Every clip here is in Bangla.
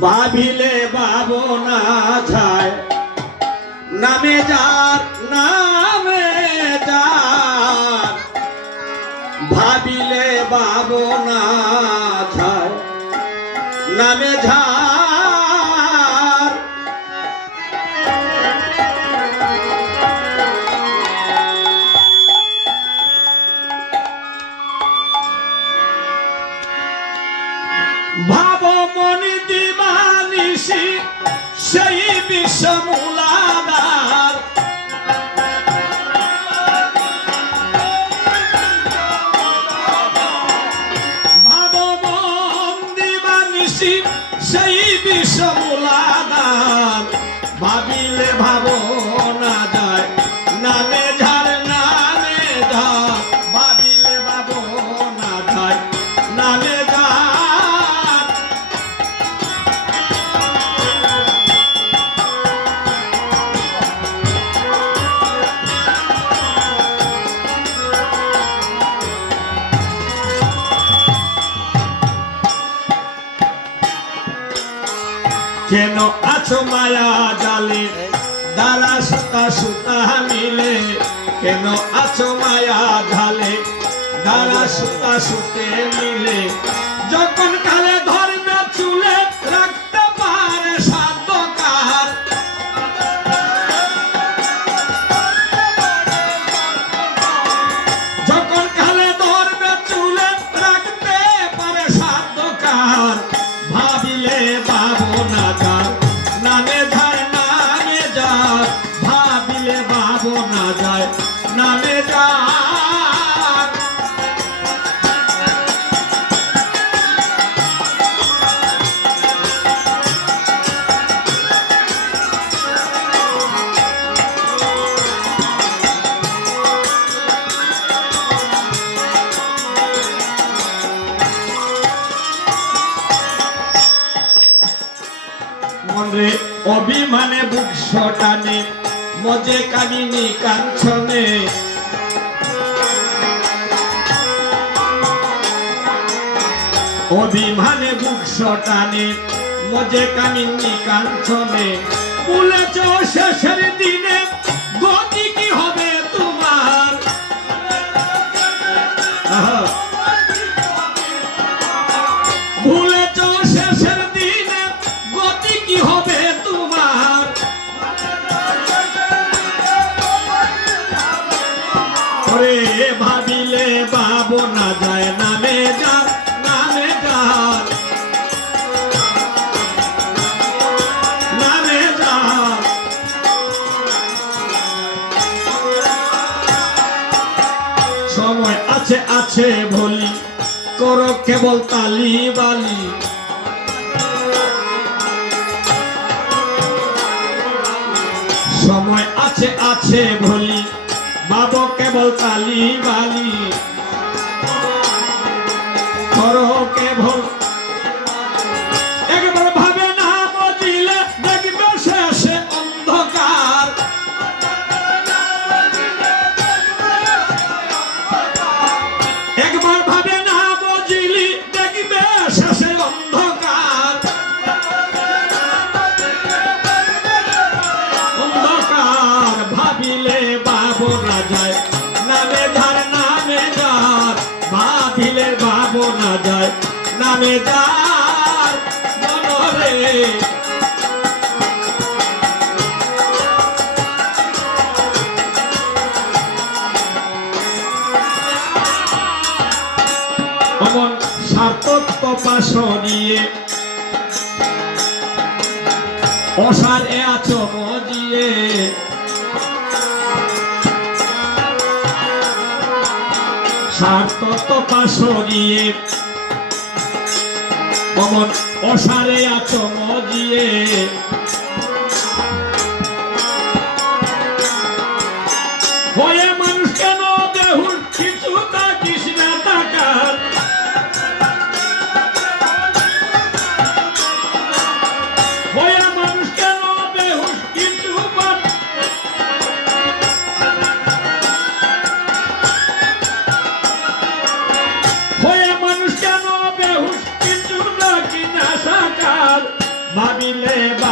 ভাবিলে ভাবনা যায় নামে যার নামে যার। ভাবিলে ভাবনা যায় নামে ঝার ভাব মনি সেই বিষমূলাদার ভাব মন দিবানিসি সেই বিষমূলাদার ভাবিলে ভাব কেন আছো মায়া জালে? দারা সুতা সুতা মিলে। কেন আছো মায়া ঢালে? দারা সুতা, সুতে মিলে। অভিমানে বুক শটানে মজে কামিনী কাঞ্চনে। অভিমানে বুক শটানে মজে কামিনী কাঞ্চনে। বলেছ শেষের দিনে গতি আছে ভলি কর কেবল তালি বালি। সময় আছে আছে ভলি বাবু কেবল তালি বালি। নামে যার মনরে। অমন সার্থক পাশনিয়ে অসার এ পাশনিয়ে অমন অসারে আছো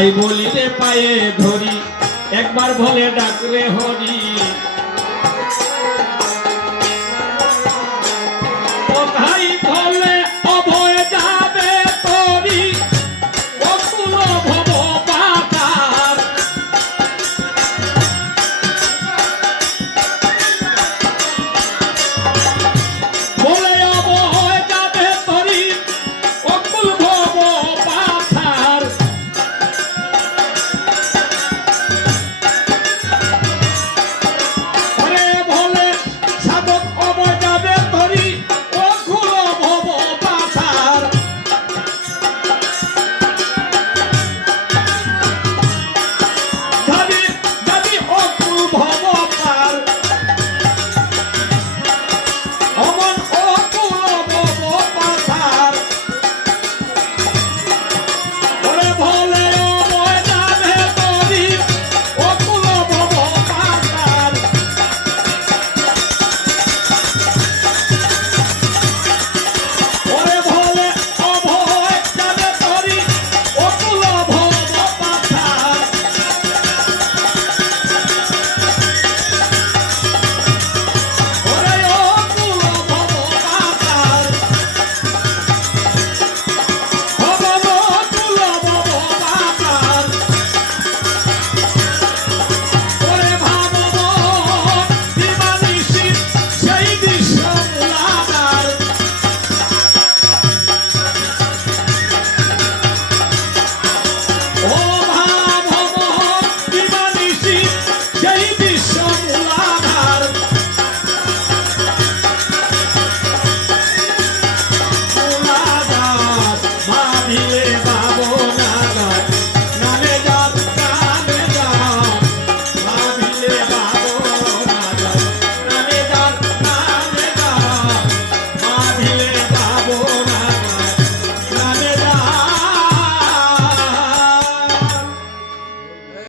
তাই বলিতে পায়ে ধরি একবার বলে ডাকলে হরি।